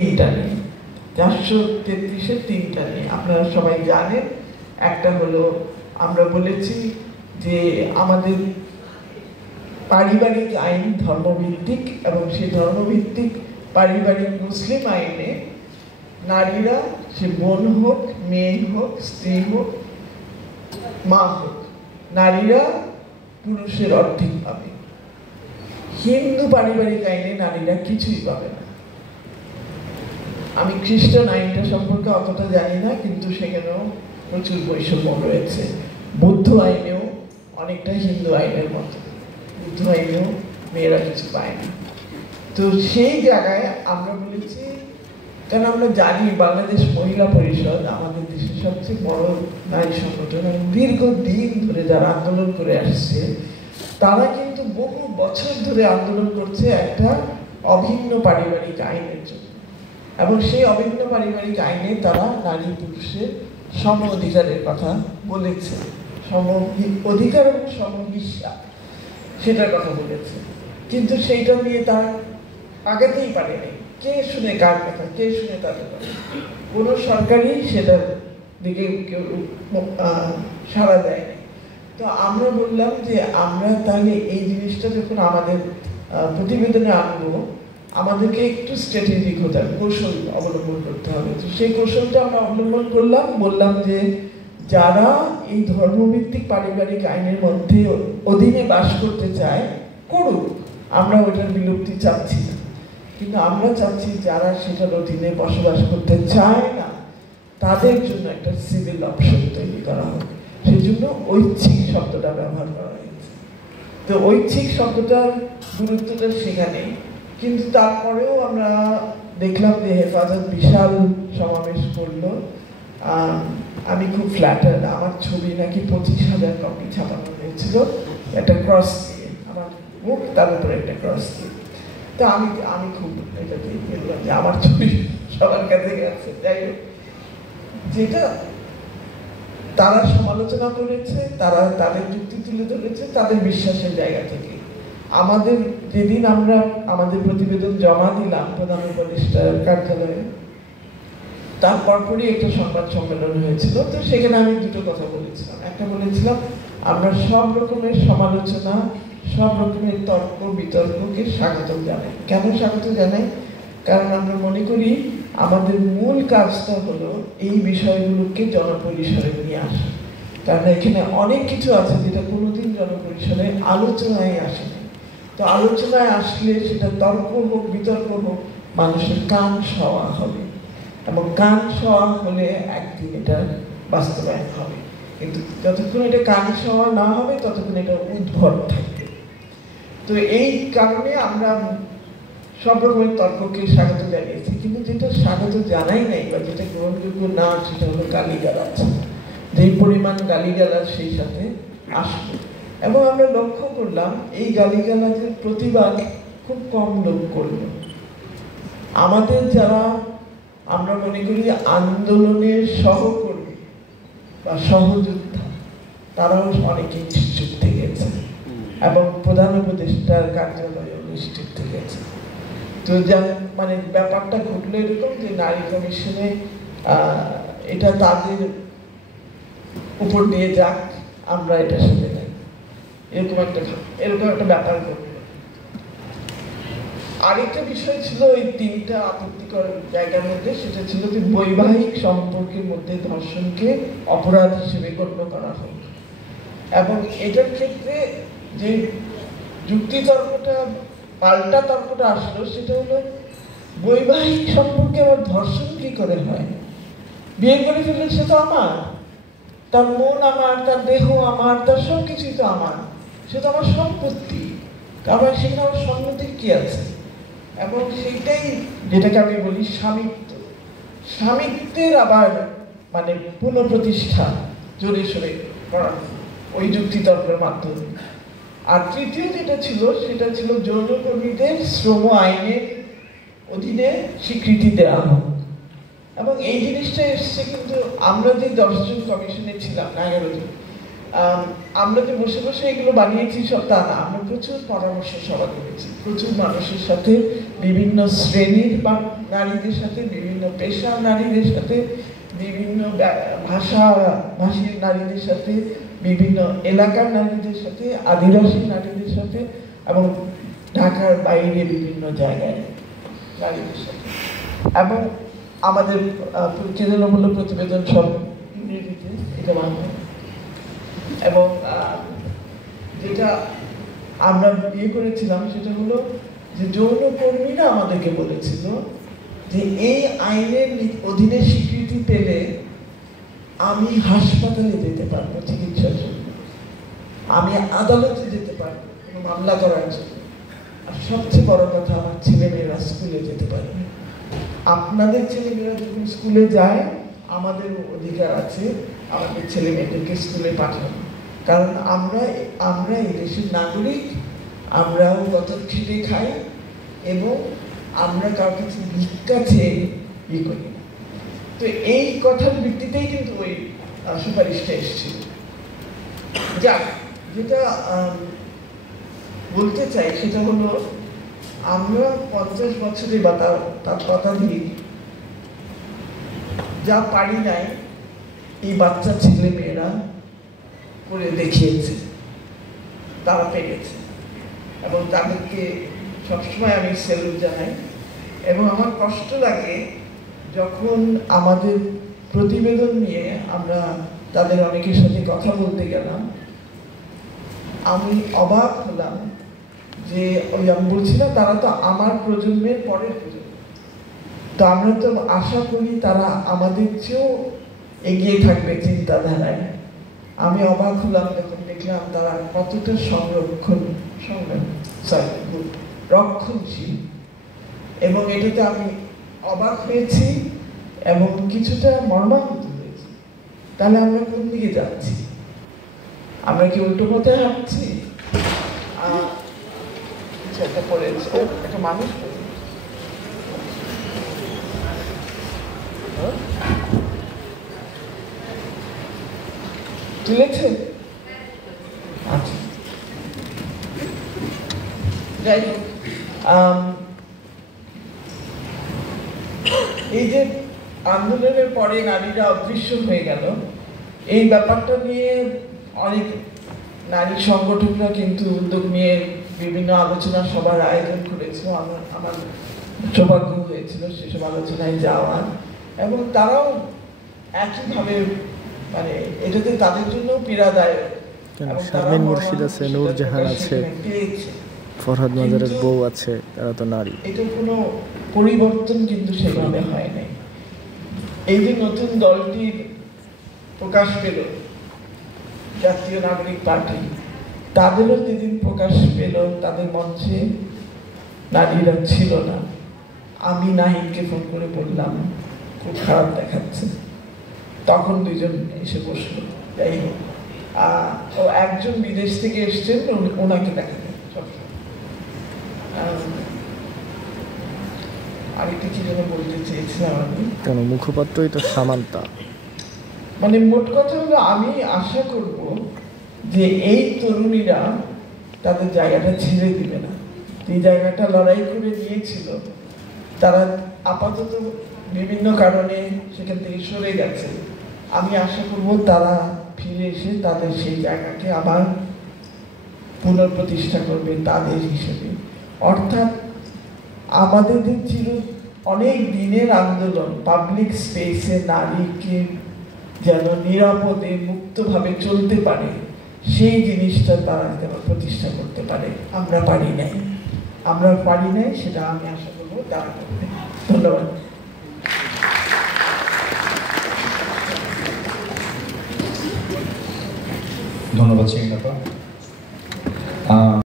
তিনটা নিয়ে 433-এর তিনটা নিয়ে আপনারা সবাই জানেন। একটা হলো আমরা বলেছি যে আমাদের পারিবারিক আইন ধর্মভিত্তিক এবং সেই ধর্মভিত্তিক পারিবারিক মুসলিম আইনে নারীরা, সে বোন হোক, মেয়ে হোক, স্ত্রী হোক, মা হোক, নারীরা পুরুষের অর্ধেক পাবে। হিন্দু পারিবারিক আইনে নারীরা কিছুই পাবে না। আমি খ্রিস্টান আইনটা সম্পর্কে অতটা জানি না, কিন্তু সেখানেও প্রচুর বৈষম্য রয়েছে। বৌদ্ধ আইনেও অনেকটা হিন্দু আইনের মতো, বৌদ্ধ আইনেও মেয়েরা কিছু পায় না। তো সেই জায়গায় আমরা বলেছি, কারণ আমরা জানি বাংলাদেশ মহিলা পরিষদ আমাদের দেশের সবচেয়ে বড় নারী সংগঠন, এবং দীর্ঘদিন ধরে যারা আন্দোলন করে আসছে তারা কিন্তু বহু বছর ধরে আন্দোলন করছে একটা অভিন্ন পারিবারিক আইনের জন্য। এবং সেই অভিন্ন পারিবারিক আইনে তারা নারী পুরুষের সম অধিকারের কথা বলেছে, সম অধিকার এবং সমহিস্যা সেটার কথা বলেছে। কিন্তু সেইটা নিয়ে তারা আগাতেই পারেনি। কে শুনে কার কথা, কে শুনে তাদের কথা? কোনো সরকারই সেটার দিকে কেউ সাড়া দেয়নি। তো আমরা বললাম যে আমরা তাহলে এই জিনিসটা যখন আমাদের প্রতিবেদনে আনবো, আমাদেরকে একটু স্ট্র্যাটেজিক হতে হবে, কৌশল অবলম্বন করতে হবে। তো সেই কৌশলটা আমরা অবলম্বন করলাম, বললাম যে যারা এই ধর্মভিত্তিক পারিবারিক আইনের মধ্যে অধীনে বাস করতে চায় করুক, আমরা ওইটার বিলুপ্তি চাচ্ছি না। কিন্তু আমরা চাচ্ছি যারা সেটার অধীনে বসবাস করতে চায় না তাদের জন্য একটা সিভিল অপশন তৈরি করা হবে। সেই জন্য ঐচ্ছিক শব্দটা ব্যবহার করা হয়েছে। তো ঐচ্ছিক শব্দটার গুরুত্বটা সেখানেই, কিন্তু তারপরেও আমরা দেখলাম যে হেফাজত বিশাল সমাবেশ করলো। আমি খুব ফ্ল্যাটার্ড, আমার ছবি নাকি 25,000 কপি ছাপানো হয়েছিল একটা ক্রস দিয়ে, আমার মুখ তার উপরে একটা ক্রস দিয়ে। তো আমি খুব এটাতে বললাম যে আমার ছবি সবার কাছে গেছে। যাই হোক, যেটা তারা সমালোচনা করেছে, তারা তাদের যুক্তি তুলে ধরেছে তাদের বিশ্বাসের জায়গা থেকে। আমাদের যেদিন আমরা আমাদের প্রতিবেদন জমা দিলাম প্রধান উপদেষ্টার কার্যালয়ে, তার পরপরই একটা সংবাদ সম্মেলন হয়েছিল। তো সেখানে আমি দুটো কথা বলেছিলাম। একটা বলেছিলাম আমরা সব রকমের সমালোচনা, সব রকমের তর্ক বিতর্ককে স্বাগত জানাই। কেন স্বাগত জানাই? কারণ আমরা মনে করি আমাদের মূল কাজটা হলো এই বিষয়গুলোকে জনপরিসরে নিয়ে আসা। কারণ এখানে অনেক কিছু আছে যেটা কোনোদিন জনপরিসরে আলোচনায় আসেনি। তো আলোচনায় আসলে সেটা তর্ক হোক, বিতর্ক হোক, মানুষের কান সওয়া হবে, এবং কান সওয়া হলে একদিন এটা বাস্তবায়ন হবে। কিন্তু যতক্ষণ এটা কান সওয়া না হবে ততক্ষণ এটা উদ্ভট থাকবে। তো এই কারণে আমরা সব রকমের তর্ককে স্বাগত জানিয়েছি, কিন্তু যেটা স্বাগত জানাই নাই বা যেটা গ্রহণযোগ্য না সেটা হলো গালিগালাজ। যেই পরিমাণ গালিগালাজ সেই সাথে আসবে, এবং আমরা লক্ষ্য করলাম এই গালিগালাজের প্রতিবাদ খুব কম লোক করল। আমাদের যারা আমরা মনে করি আন্দোলনের সহকর্মী বা সহযোদ্ধা, তারাও অনেকে নিশ্চুপ থেকে গেছে, এবং প্রধান উপদেষ্টার কার্যালয়ে নিশ্চুপ থেকে গেছে। তো যা মানে ব্যাপারটা ঘটলো এরকম যে নারী কমিশনে এটা তাদের উপর দিয়ে যাক, আমরা এটার সাথে যাই, এরকম একটা ব্যাপার ঘটলো। আরেকটা বিষয় ছিল এই তিনটা আপত্তিকর জায়গার মধ্যে, সেটা ছিল যে বৈবাহিক সম্পর্কের মধ্যে ধর্ষণকে অপরাধ হিসেবে গণ্য করা হোক। এবং এটার ক্ষেত্রে যে যুক্তিতর্কটা, পাল্টা তর্কটা আসলো সেটা হলো বৈবাহিক সম্পর্কে আবার ধর্ষণ কি করে হয়? বিয়ে করে ফেললে সে তো আমার, তার মন আমার, তার দেহ আমার, তার সব কিছুই তো আমার, সে তো আমার সম্পত্তি। আবার সেখানে আমার সম্মতির কি আছে? এবং সেইটাই যেটাকে আমি বলি স্বামিত্ব, স্বামিত্বের আবার মানে পুনঃপ্রতিষ্ঠা জোরে সোরে করা ওই যুক্তিতর্কের মাধ্যমে। আর তৃতীয় যেটা ছিল সেটা ছিল যৌনকর্মীদের শ্রম আইনের অধীনে স্বীকৃতি দেওয়া হোক। এবং এই জিনিসটা এসছে কিন্তু আমরা যে 10 জন কমিশনে ছিলাম, 11 জন, আমরা যে বসে বসে এগুলো বানিয়েছি সব তা না, আমরা প্রচুর পরামর্শ সভা করেছি, প্রচুর মানুষের সাথে, বিভিন্ন শ্রেণীর নারীদের সাথে, বিভিন্ন পেশার নারীদের সাথে, বিভিন্ন ভাষীর নারীদের সাথে, বিভিন্ন এলাকার নারীদের সাথে, আদিবাসী নারীদের সাথে, এবং ঢাকার বাইরে বিভিন্ন জায়গায় নারীদের সাথে। এবং আমাদের কেন্দ্রমূলক প্রতিবেদন সব ইংরেজিতে, এটা বাংলা। এবং যেটা আমরা করেছিলাম সেটা হলো যে যৌনকর্মীরা আমাদেরকে বলেছিল যে এই আইনের অধীনে স্বীকৃতি পেলে আমি হাসপাতালে যেতে পারবো চিকিৎসার জন্য, আমি আদালতে যেতে পারবো কোনো মামলা করার জন্য, আর সবচেয়ে বড় কথা আমার ছেলেমেয়েরা স্কুলে যেতে পারবে। আপনাদের ছেলেমেয়েরা যখন স্কুলে যায় আমাদের অধিকার আছে আমাদের ছেলে মেয়েদেরকে স্কুলে পাঠানো, কারণ আমরা এই দেশের নাগরিক, আমরাও কত খেটে খাই এবং আমরা কার কাছে ভিক্ষা চেয়ে করি না। তো এই কথার ভিত্তিতেই কিন্তু ওই সুপারিশটা এসেছিল। যাক, যেটা বলতে চাই সেটা হলো আমরা 50 বছরে বা তার শতাধিক যা পারি নাই এই বাচ্চা ছেলে মেয়েরা করে দেখিয়েছে, তারা পেরেছে, এবং তাদেরকে সবসময় আমি স্যালুট জানাই। এবং আমার কষ্ট লাগে যখন আমাদের প্রতিবেদন নিয়ে আমরা তাদের অনেকের সাথে কথা বলতে গেলাম, আমি অবাক হলাম যে ওই আমি বলছি না তারা তো আমার প্রজন্মের পরের প্রজন্ম, তো আমরা তো আশা করি তারা আমাদের চেয়েও এগিয়ে থাকবে চিন্তাধারায়। আমি অবাক হলাম যখন দেখলাম তারা কতটা রক্ষণশীল, এবং এটাতে আমি অবাক হয়েছি এবং কিছুটা মর্মাহত হয়েছি। তাহলে আমরা কোন দিকে যাচ্ছি? আমরা কি উল্টো পথে হাঁটছি? একটা পড়েছে একটা মানুষ তুলেছে। আচ্ছা, যাই হোক, এই যে আন্দোলনের পরে নারীরা অদৃশ্য হয়ে গেল, এই ব্যাপারটা নিয়ে অনেক নারী সংগঠনরা কিন্তু উদ্যোগ নিয়ে বিভিন্ন আলোচনা সভার আয়োজন করেছিল। আমার সৌভাগ্য হয়েছিল সেসব আলোচনায় যাওয়ার, এবং তারাও একইভাবে মানে এটাতে তাদের জন্য পীড়াদায়ক। শারমিন মুর্শিদ আছে, নূরজাহান আছে, ফরহাদ মাজারের বউ আছে, তারা তো নারী। এটা কোনো পরিবর্তন কিন্তু সেভাবে হয় নাই। এই যে নতুন দলটি প্রকাশ পেল, জাতীয় নাগরিক পার্টি, তাদেরও যেদিন প্রকাশ পেল তাদের মঞ্চে নারীরা ছিল না। আমি নাহিদকে ফোন করে বললাম খুব খারাপ দেখাচ্ছে, তখন দুইজন এসে বসলো। যাই হোক, ও একজন বিদেশ থেকে এসছেন, ওনাকে দেখাবেন সবসময়। আরেকটা কি যেন বলতে চেয়েছিলাম আমি, কেন মুখপাত্রই তো সামান্তা। মানে মোট কথা হলো আমি আশা করব যে এই তরুণীরা তাদের জায়গাটা ছেড়ে দিবে না। এই জায়গাটা লড়াই করে নিয়েছিল, তারা আপাতত বিভিন্ন কারণে সেখান থেকে সরে গেছে। আমি আশা করব তারা ফিরে এসে তাদের সেই জায়গাকে আবার পুনঃপ্রতিষ্ঠা করবে তাদের হিসেবে। অর্থাৎ আমাদের যে অনেক দিনের আন্দোলন, পাবলিক স্পেসে নারীকে যেন নিরাপদে মুক্তভাবে চলতে পারে, সেই জিনিসটা তারা যেন প্রতিষ্ঠা করতে পারে। আমরা পারি নাই, সেটা আমি আশা করবো তারা করবে। ধন্যবাদ। ধন্যবাদ শিরিন আপা।